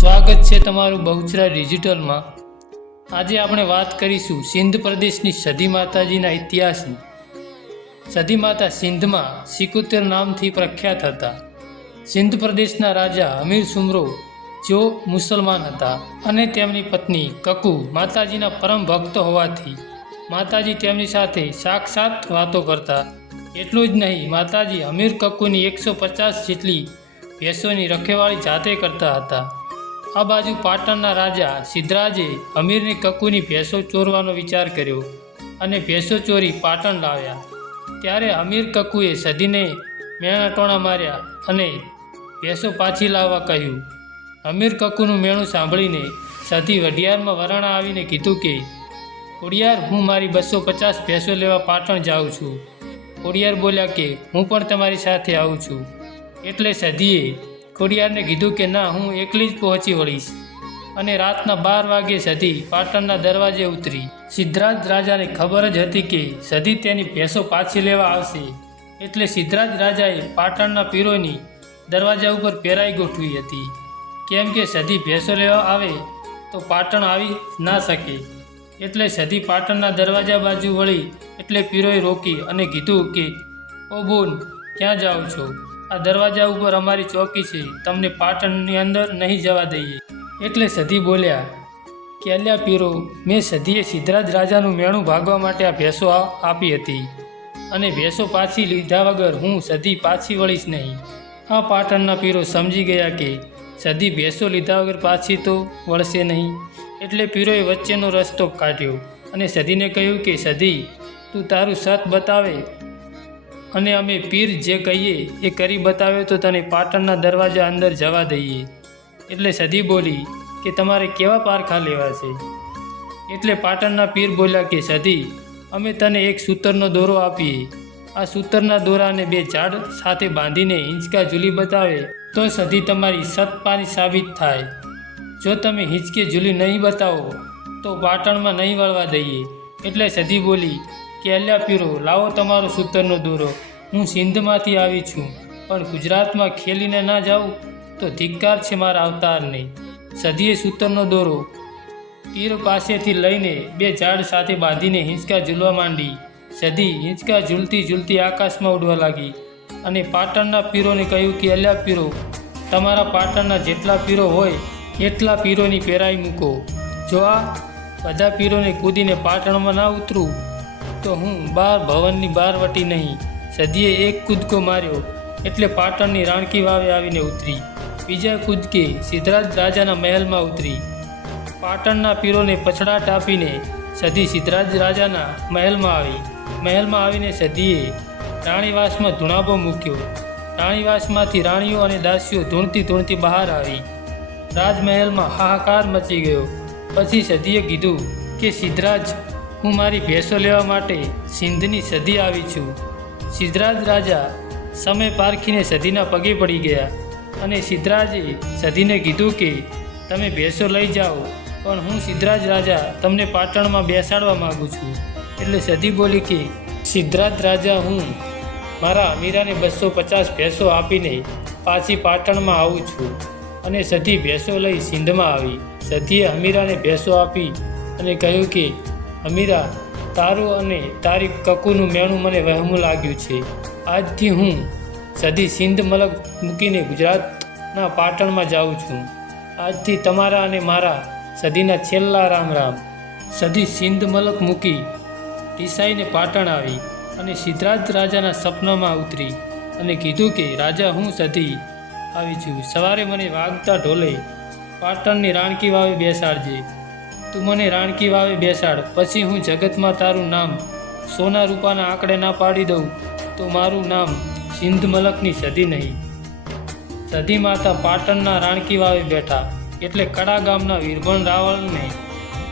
સ્વાગત છે તમારું બહુચરા ડિજિટલમાં. આજે આપણે વાત કરીશું સિંધ પ્રદેશની સધી માતાજીના ઇતિહાસની. સધી માતા સિંધમાં સિકુતેર નામથી પ્રખ્યાત હતા. સિંધ પ્રદેશના રાજા અમીર સુમરો જેઓ મુસલમાન હતા અને તેમની પત્ની કકુ માતાજીના પરમ ભક્ત હોવાથી માતાજી તેમની સાથે સાક્ષાત વાતો કરતા. એટલું જ નહીં, માતાજી અમીર કક્કુની એકસો પચાસ જેટલી ભેંસોની રખેવાળી જાતે કરતા હતા. આ બાજુ પાટણના રાજા સિદ્ધરાજે અમીરની કક્કુની ભેંસો ચોરવાનો વિચાર કર્યો અને ભેંસો ચોરી પાટણ લાવ્યા. ત્યારે અમીર કક્કુએ સદીને મેણાટોણા માર્યા અને ભેંસો પાછી લાવવા કહ્યું. અમીર કક્કુનું મેણું સાંભળીને સધી વઢિયારમાં વરાણા આવીને કીધું કે, ખોડિયાર, હું મારી બસો પચાસ ભેંસો લેવા પાટણ જાઉં છું. ખોડિયાર બોલ્યા કે, હું પણ તમારી સાથે આવું છું. એટલે સદીએ ખોડિયારને કીધું કે ના, હું એકલી જ પહોંચી વળીશ. અને રાતના બાર વાગે સધી પાટણના દરવાજે ઉતરી. સિદ્ધરાજ રાજાને ખબર જ હતી કે સધી તેની ભેંસો પાછી લેવા આવશે. એટલે સિદ્ધરાજ રાજાએ પાટણના પીરોની દરવાજા ઉપર પેરાઈ ગોઠવી હતી. કેમ કે સધી ભેંસો લેવા આવે તો પાટણ આવી ના શકે. એટલે સધી પાટણના દરવાજા બાજુ વળી એટલે પીરોએ રોકી અને કીધું કે, ઓ બોન, ક્યાં જાઓ છો? આ દરવાજા ઉપર અમારી ચોકી છે. તમને પાટણની અંદર નહીં જવા દઈએ. એટલે સધી બોલ્યા કે અલ્યા પીરો, મેં સધીએ સિદ્ધરાજ રાજાનું મેણું ભાગવા માટે આ ભેંસો આપી હતી. અને ભેંસો પાછી લીધા વગર હું સધી પાછી વળીશ નહીં. આ પાટણના પીરો સમજી ગયા કે સધી ભેંસો લીધા વગર પાછી તો વળશે નહીં. એટલે પીરોએ વચ્ચેનો રસ્તો કાઢ્યો અને સધીને કહ્યું કે, સધી, તું તારું સત બતાવે અને અમે પીર જે કહીએ એ કરી બતાવે તો તને પાટણના દરવાજા અંદર જવા દઈએ. એટલે સદી બોલી કે તમારે કેવા પારખા લેવા છે? એટલે પાટણના પીર બોલ્યા કે, સધી, અમે તને એક સૂતરનો દોરો આપીએ. આ સૂતરના દોરાને બે ઝાડ સાથે બાંધીને હિંચકા ઝૂલી બતાવે તો સધી તમારી સતપાની સાબિત થાય. જો તમે હિંચકે ઝૂલી નહીં બતાવો તો પાટણમાં નહીં વળવા દઈએ. એટલે સધી બોલી કે અલ્યા પીરો, લાવો તમારો સૂતરનો દોરો. હું સિંધમાંથી આવી છું, પણ ગુજરાતમાં ખેલીને ના જાઉં તો ધિક્કાર છે મારા અવતારને. સદીએ સૂતરનો દોરો. પીર પાસેથી લઈને બે ઝાડ સાથે બાંધીને હિંચકા ઝૂલવા માંડી. સદી હિંચકા ઝૂલતી ઝૂલતી આકાશમાં ઉડવા લાગી અને પાટણના પીરોને કહ્યું કે, અલ્યા પીરો, તમારા પાટણના જેટલા પીરો હોય, એટલા પીરોની પેરાઈ મૂકો. જો આ બધા પીરોને કૂદીને પાટણમાં ના ઉતરું તો હું બાર ભવનની બાર વટી નહીં. સદીએ એક કૂદકો માર્યો, એટલે પાટણની રાણકી વાવે આવીને ઉતરી. બીજા કૂદકે સિદ્ધરાજ રાજાના મહેલમાં ઉતરી. પાટણના પીરોને પછડાટ આપીને સદી સિદ્ધરાજ રાજાના મહેલમાં આવી. મહેલમાં આવીને સધીએ રાણીવાસમાં ધૂણાબો મૂક્યો. રાણીવાસમાંથી રાણીઓ અને દાસીઓ ધૂણતી ધૂણતી બહાર આવી. રાજમહેલમાં હાહાકાર મચી ગયો. પછી સધીએ કીધું કે સિદ્ધરાજ હું મારી ભેંસો લેવા માટે સિંધની સદી આવી છું. સિદ્ધરાજ રાજા સમય પારખીને સદીના પગે પડી ગયા અને સિદ્ધરાજે સદીને કીધું કે, તમે ભેંસો લઈ જાઓ, પણ હું સિદ્ધરાજ રાજા તમને પાટણમાં બેસાડવા માગું છું. એટલે સદી બોલી કે, સિદ્ધરાજ રાજા, હું મારા અમીરાને બસો પચાસ ભેંસો આપીને પાછી પાટણમાં આવું છું. અને સધી ભેંસો લઈ સિંધમાં આવી. સધીએ અમીરાને ભેંસો આપી અને કહ્યું કે અમીરા, તારું અને તારી કકુનું મેણું મને વહેમું લાગ્યું છે. આજથી હું સધી સિંધ મલક મૂકીને ગુજરાતના પાટણમાં જાઉં છું. આજથી તમારા અને મારા સદીના છેલ્લા રામ રામ સદી સિંધ મલક મૂકી ટીસાઈને પાટણ આવી અને સિદ્ધરાજ રાજાના સપનામાં ઉતરી અને કીધું કે, રાજા, હું સધી આવી છું. સવારે મને વાગતા ઢોલે. પાટણની રાણકી વાવે બેસાડજે. તું મને રાણકી વાવે બેસાડ. પછી હું જગતમાં તારું નામ સોના રૂપાના આંકડે ના પાડી દઉં, તો મારું નામ સિંધ મલકની સદી નહીં. સધી માતા પાટણના રાણકી વાવે બેઠા, એટલે કડા ગામના વીરભણ રાવળને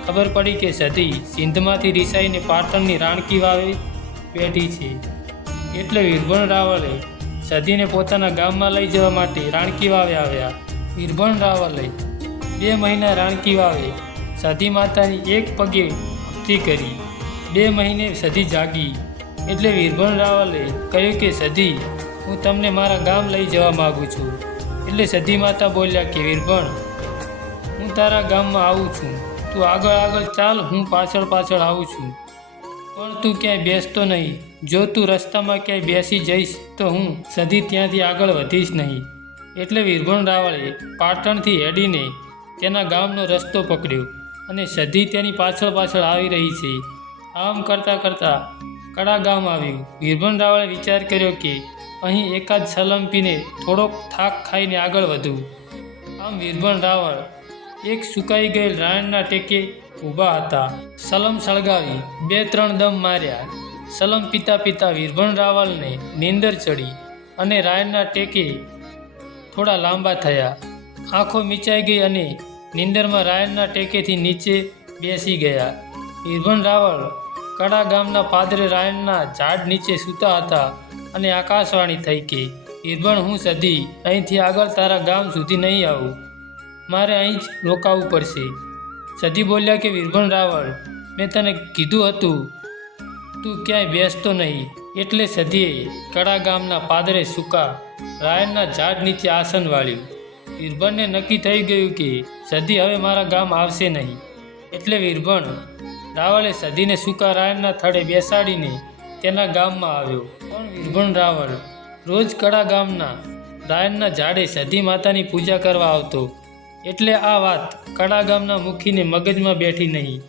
ખબર પડી કે સધી સિંધમાંથી રિસાઈને પાટણની રાણકી વાવે બેઠી છે. એટલે વીરભણ રાવલે સધીને પોતાના ગામમાં લઈ જવા માટે રાણકી વાવે આવ્યા. વીરભણ રાવલે બે મહિના રાણકી વાવે. સધી માતાની એક પગે ભક્તિ કરી, બે મહિને સધી જાગી. એટલે વીરભણ રાવલે કહ્યું કે, સધી, હું તમને મારા ગામ લઈ જવા માગું છું. એટલે સધી માતા બોલ્યા કે વીરભણ તારા ગામમાં આવું છું. તું આગળ આગળ ચાલ, હું પાછળ પાછળ આવું છું. પણ તું ક્યાંય બેસતો નહીં. જો તું રસ્તામાં ક્યાંય બેસી જઈશ, તો હું સધી ત્યાંથી આગળ વધીશ નહીં. એટલે વીરભણ રાવળે પાટણથી હેડીને તેના ગામનો રસ્તો પકડ્યો. અને સધી તેની પાછળ પાછળ આવી રહી છે. આમ કરતાં કરતાં કડા ગામ આવ્યું. વીરભણ રાવળે વિચાર કર્યો કે અહીં એકાદ સલમ પીને થોડોક થાક ખાઈને આગળ વધું. આમ વીરભન રાવળ એક સુકાઈ ગયેલ રાયણના ટેકે ઊભા હતા. સલમ સળગાવી બે ત્રણ દમ માર્યા. સલમ પીતા પીતા વીરભણ રાવલને નીંદર ચડી અને રાયણના ટેકે થોડા લાંબા થયા. આંખો મીચાઈ ગઈ અને નીંદરમાં રાયણના ટેકેથી નીચે બેસી ગયા. વીરભણ રાવળ કડા ગામના પાદરે રાયણના ઝાડ નીચે સૂતા હતા અને આકાશવાણી થઈ કે વીરભણ હું સધી અહીંથી આગળ તારા ગામ સુધી નહીં આવું. મારે અહીં જ રોકાવું પડશે. સધી બોલ્યા કે વીરભણ રાવળ, મેં તને કીધું હતું. તું ક્યાંય બેસતો નહીં. એટલે સધીએ કડા ગામના પાદરે સૂકા રાયણના ઝાડ નીચે આસન વાળ્યું. વીરભણને નક્કી થઈ ગયું કે સધી હવે મારા ગામ આવશે નહીં. એટલે વીરભણ, રાવળે સધીને સૂકા રાયણના થડે બેસાડીને તેના ગામમાં આવ્યો. પણ વીરભણ રાવળ? રોજ કડા ગામના, રાયણના ઝાડે સધી માતાની પૂજા કરવા આવતો. એટલે આ વાત કડા ગામના મુખીને મગજમાં બેઠી નહીં.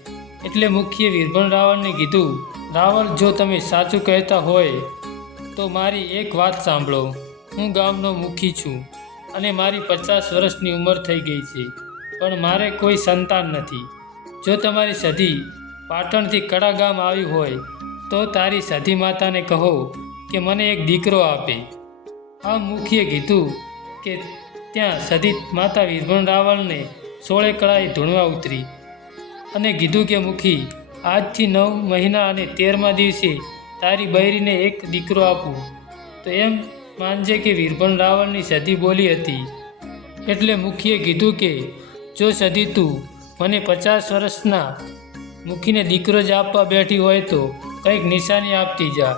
એટલે મુખીએ વીરભણ રાવળને કીધું, રાવળ, જો તમે સાચું કહેતા હોય, તો મારી એક વાત સાંભળો. હું ગામનો મુખી છું અને મારી પચાસ વર્ષની ઉંમર થઈ ગઈ છે. પણ મારે કોઈ સંતાન નથી. જો તમારી સધી પાટણથી કડા ગામ આવ્યું હોય, તો તારી સધી માતાને કહો કે મને એક દીકરો આપે. આ મુખીએ કીધું કે ત્યાં સધી માતા વીરભણ રાવળને સોળે કળાએ ધૂણવા ઉતરી. અને કીધું કે મુખી, આજથી નવ મહિના અને તેરમા દિવસે તારી બૈરીને એક દીકરો આપું. તો એમ માનજે કે વીરભણ રાવળની સધી બોલી હતી. એટલે મુખીએ કીધું કે જો સધી તું મને પચાસ વર્ષના મૂકીને દીકરો જ આપવા બેઠી હોય તો કંઈક નિશાની આપતી જા.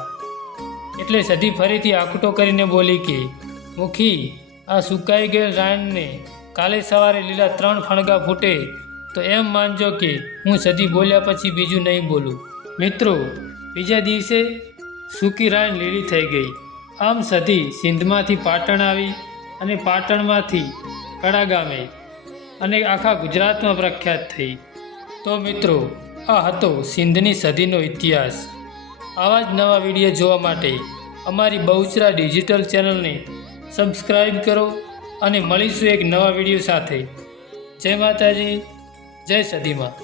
એટલે સધી ફરીથી આકટો કરીને બોલી કે, મુખી, આ સુકાઈ ગયેલ રાણને કાલે સવારે લીલા ત્રણ ફણગા ફૂટે તો એમ માનજો કે હું સધી બોલ્યા પછી બીજું નહીં બોલું. મિત્રો, બીજા દિવસે સૂકી રાણ લીલી થઈ ગઈ. આમ સધી સિંધમાંથી પાટણ આવી અને પાટણમાંથી કડા ગામે અને આખા ગુજરાતમાં પ્રખ્યાત થઈ. તો મિત્રો, આ હતો સિંધની સદીનો ઇતિહાસ. આવા જ નવા વીડિયો જોવા માટે અમારી બહુચરા ડિજિટલ ચેનલને સબસ્ક્રાઈબ કરો અને મળીશું એક નવા વીડિયો સાથે. જય માતાજી, જય સદીમાં.